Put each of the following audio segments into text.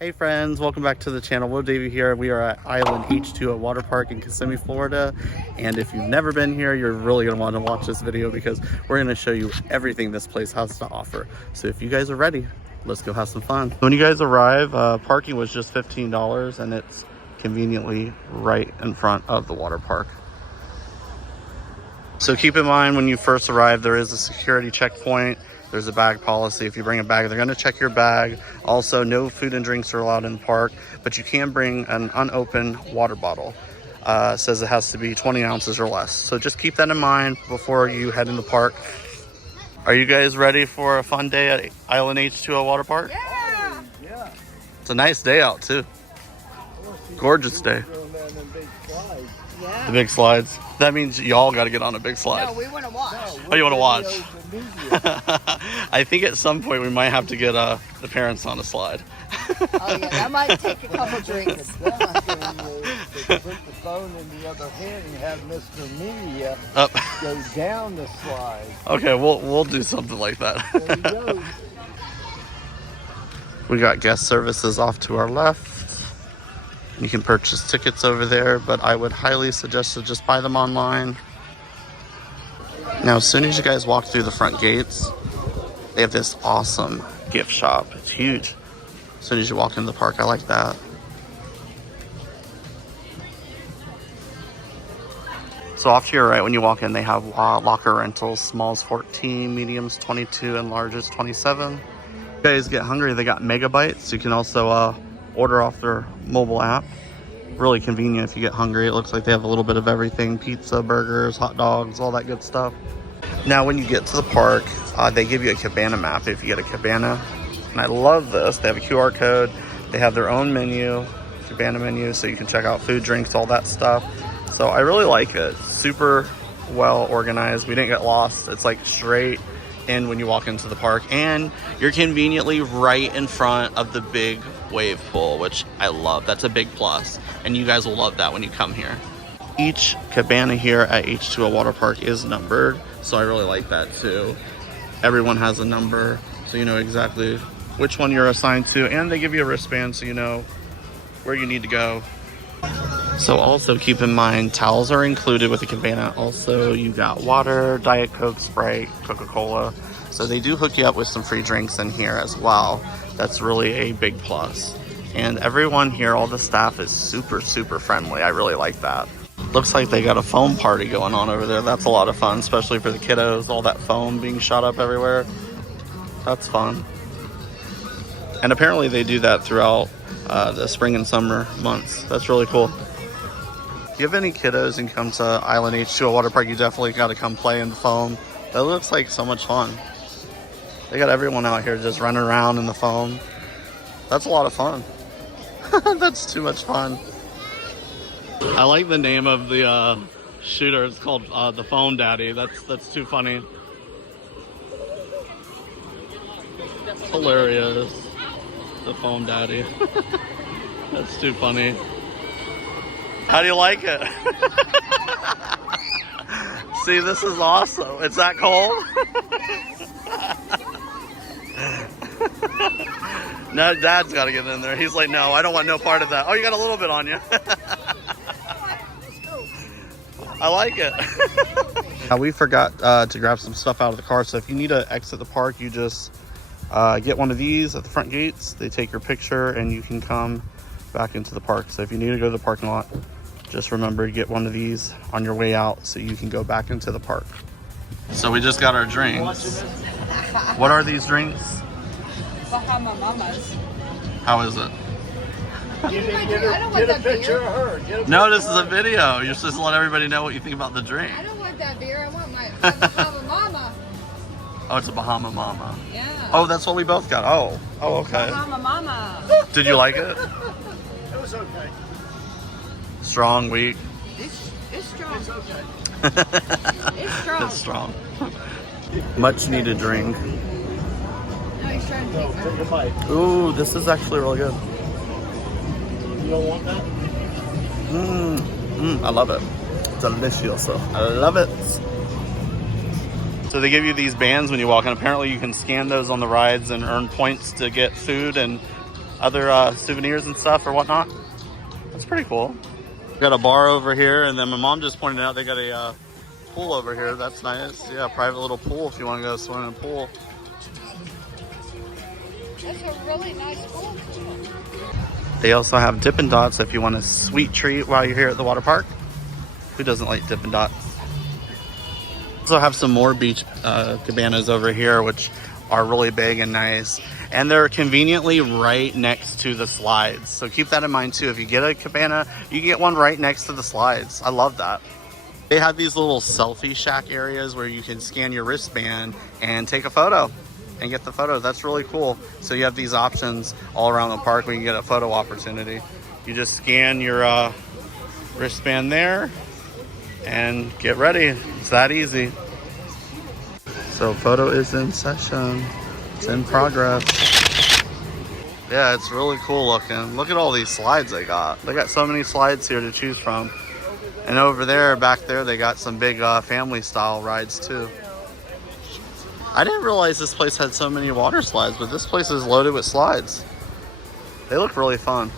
Hey friends, welcome back to the channel. Will Davey here. We are at Island H20 Water Park in Kissimmee, Florida. And if you've never been here, you're really going to want to watch this video because we're going to show you everything this place has to offer. So if you guys are ready, let's go have some fun. When you guys arrive, parking was just $15 and it's conveniently right in front of the water park. So keep in mind when you first arrive, there is a security checkpoint. There's a bag policy. If you bring a bag, they're going to check your bag. Also, no food and drinks are allowed in the park, but you can bring an unopened water bottle. It says it has to be 20 ounces or less. So just keep that in mind before you head in the park. Are you guys ready for a fun day at Island H20 Water Park? Yeah! It's a nice day out too. Gorgeous day. Yeah. The big slides. That means y'all got to get on a big slide. No, we want to watch. Oh, you want to watch? I think at some point we might have to get the parents on a slide. Oh yeah, that might take a couple drinks. Put the phone in the other hand and have Mr. Media go down the slide. Okay, we'll do something like that. There you go. We got guest services off to our left. You can purchase tickets over there, but I would highly suggest to just buy them online. Now, as soon as you guys walk through the front gates, they have this awesome gift shop. It's huge. As soon as you walk into the park, I like that. So off to your right, when you walk in, they have locker rentals. Smalls 14, mediums 22, and larges 27. If you guys get hungry, they got megabytes. You can also order off their mobile app. Really convenient if you get hungry. It looks like they have a little bit of everything: pizza, burgers, hot dogs, all that good stuff. Now when you get to the park, they give you a cabana map if you get a cabana, and I love this. They have a QR code. They have their own menu, cabana menu, so you can check out food, drinks, all that stuff. So I really like it. Super well organized. We didn't get lost. It's like straight in when you walk into the park, and you're conveniently right in front of the big wave pool, which I love. That's a big plus, and you guys will love that when you come here. Each cabana here at H20 Water Park is numbered, so I really like that too. Everyone has a number, so you know exactly which one you're assigned to, and they give you a wristband so you know where you need to go. So also keep in mind, towels are included with the cabana. Also, you got water, Diet Coke, Sprite, Coca-Cola. So they do hook you up with some free drinks in here as well. That's really a big plus. And everyone here, all the staff is super, super friendly. I really like that. Looks like they got a foam party going on over there. That's a lot of fun, especially for the kiddos. All that foam being shot up everywhere. That's fun. And apparently they do that throughout the spring and summer months. That's really cool. If you have any kiddos and come to Island H20 Water Park, you definitely got to come play in the foam. That looks like so much fun. They got everyone out here just running around in the foam. That's a lot of fun. That's too much fun. I like the name of the shooter. It's called the Foam Daddy. That's too funny. Hilarious. The Foam Daddy. That's too funny. How do you like it? See, this is awesome. It's that cold? No, Dad's got to get in there. He's like, no, I don't want no part of that. Oh, you got a little bit on you. I like it. We forgot to grab some stuff out of the car, so if you need to exit the park, you just get one of these at the front gates. They take your picture and you can come back into the park. So if you need to go to the parking lot, just remember to get one of these on your way out so you can go back into the park. So we just got our drinks. What are these drinks? Bahama Mamas. How is it? Get a picture of her. No, this is a video. You're supposed to let everybody know what you think about the drink. I don't want that beer. I want my Bahama Mama. Oh, it's a Bahama Mama. Yeah. Oh, that's what we both got. Oh, okay. Bahama Mama. Did you like it? It was okay. Strong, weak? It's strong. It's okay. It's strong. It's strong. Much needed drink. No, he's trying to No, take take a bite. Ooh, this is actually really good. You don't want that? I love it. Delicioso. I love it. So they give you these bands when you walk in. Apparently you can scan those on the rides and earn points to get food and other souvenirs and stuff or whatnot. That's pretty cool. Got a bar over here, and then my mom just pointed out they got a pool over here. That's nice. Yeah, private little pool if you want to go swim in a pool. That's a really nice pool. They also have Dippin' Dots if you want a sweet treat while you're here at the water park. Who doesn't like Dippin' Dots? Also have some more beach cabanas over here, which are really big and nice. And they're conveniently right next to the slides. So keep that in mind too. If you get a cabana, you can get one right next to the slides. I love that. They have these little selfie shack areas where you can scan your wristband and take a photo and get the photo. That's really cool. So you have these options all around the park where you can get a photo opportunity. You just scan your wristband there and get ready. It's that easy. So photo is in session. It's in progress. Yeah, it's really cool looking. Look at all these slides they got. They got so many slides here to choose from. And over there, back there, they got some big family style rides too. I didn't realize this place had so many water slides, but this place is loaded with slides. They look really fun.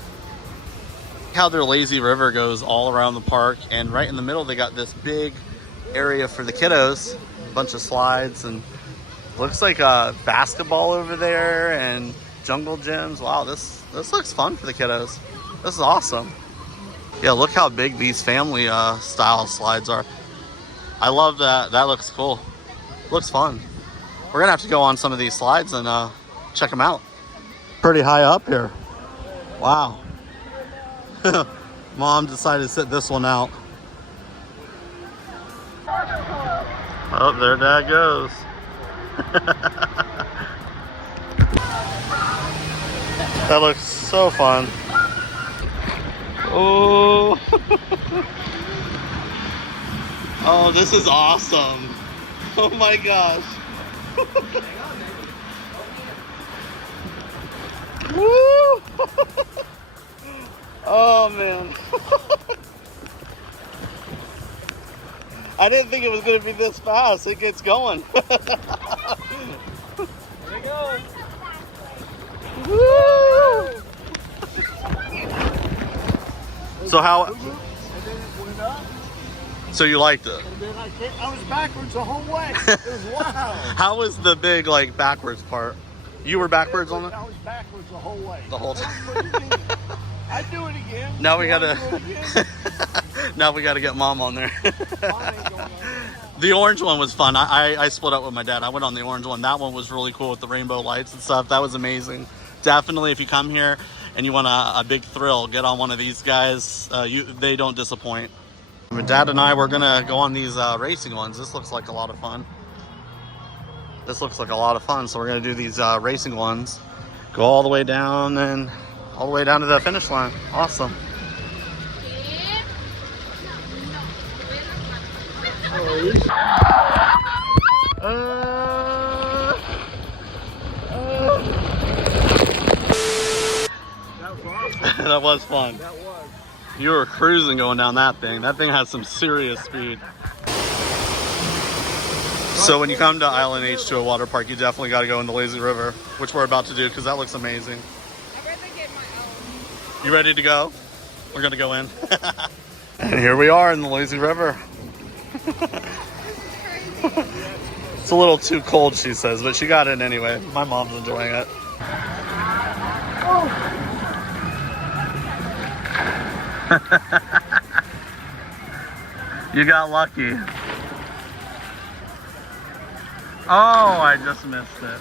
How their lazy river goes all around the park, and right in the middle they got this big area for the kiddos. A bunch of slides, and looks like a basketball over there and jungle gyms. Wow, this looks fun for the kiddos. This is awesome. Yeah, look how big these family style slides are. I love that. That looks cool. Looks fun. We're gonna have to go on some of these slides and check them out. Pretty high up here. Wow. Mom decided to sit this one out. Oh, there Dad goes. That looks so fun. Oh. Oh, this is awesome. Oh my gosh. Woo! Oh man. I didn't think it was going to be this fast. It gets going. There we go. Woo! So how? And then it went up. So you liked it? And then I was backwards the whole way. It was wild. How was the big like backwards part? You were backwards on it? I was backwards the whole way. The whole time. I'd do it again. Now we gotta. Now we gotta get Mom on there. The orange one was fun. I split up with my dad. I went on the orange one. That one was really cool with the rainbow lights and stuff. That was amazing. Definitely, if you come here and you want a big thrill, get on one of these guys. They don't disappoint. My dad and I were gonna go on these racing ones. This looks like a lot of fun. This looks like a lot of fun. So we're gonna do these racing ones. Go all the way down and all the way down to the finish line. Awesome. That was fun. That was. You were cruising going down that thing. That thing has some serious speed. So when you come to Island H20 water park, you definitely got to go in the lazy river, which we're about to do because that looks amazing. I'd rather get my own. You ready to go? We're gonna go in. And here we are in the lazy river. It's a little too cold, she says, but she got in anyway. My mom's enjoying it. You got lucky. Oh, I just missed it.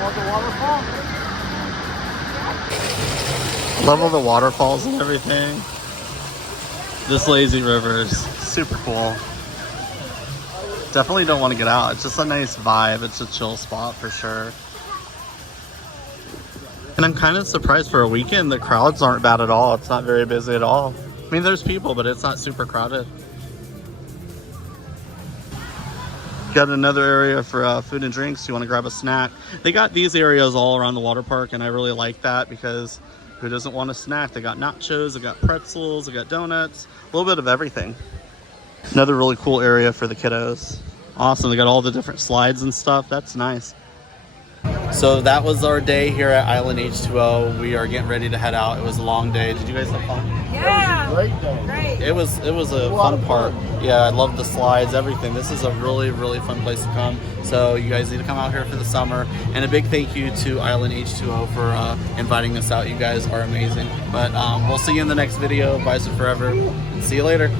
Want the waterfall? Love all the waterfalls and everything. This lazy river is super cool. Definitely don't want to get out. It's just a nice vibe. It's a chill spot for sure. And I'm kind of surprised for a weekend the crowds aren't bad at all. It's not very busy at all. I mean, there's people, but it's not super crowded. Got another area for food and drinks. You want to grab a snack. They got these areas all around the water park, and I really like that because who doesn't want a snack? They got nachos, they got pretzels, they got donuts, a little bit of everything. Another really cool area for the kiddos. Awesome. They got all the different slides and stuff. That's nice. So that was our day here at Island H20. We are getting ready to head out. It was a long day. Did you guys have fun? Yeah. Great day. Great. It was a fun part. Yeah, I love the slides, everything. This is a really, really fun place to come. So you guys need to come out here for the summer. And a big thank you to Island H20 for inviting us out. You guys are amazing. But we'll see you in the next video. Bison forever. See you later.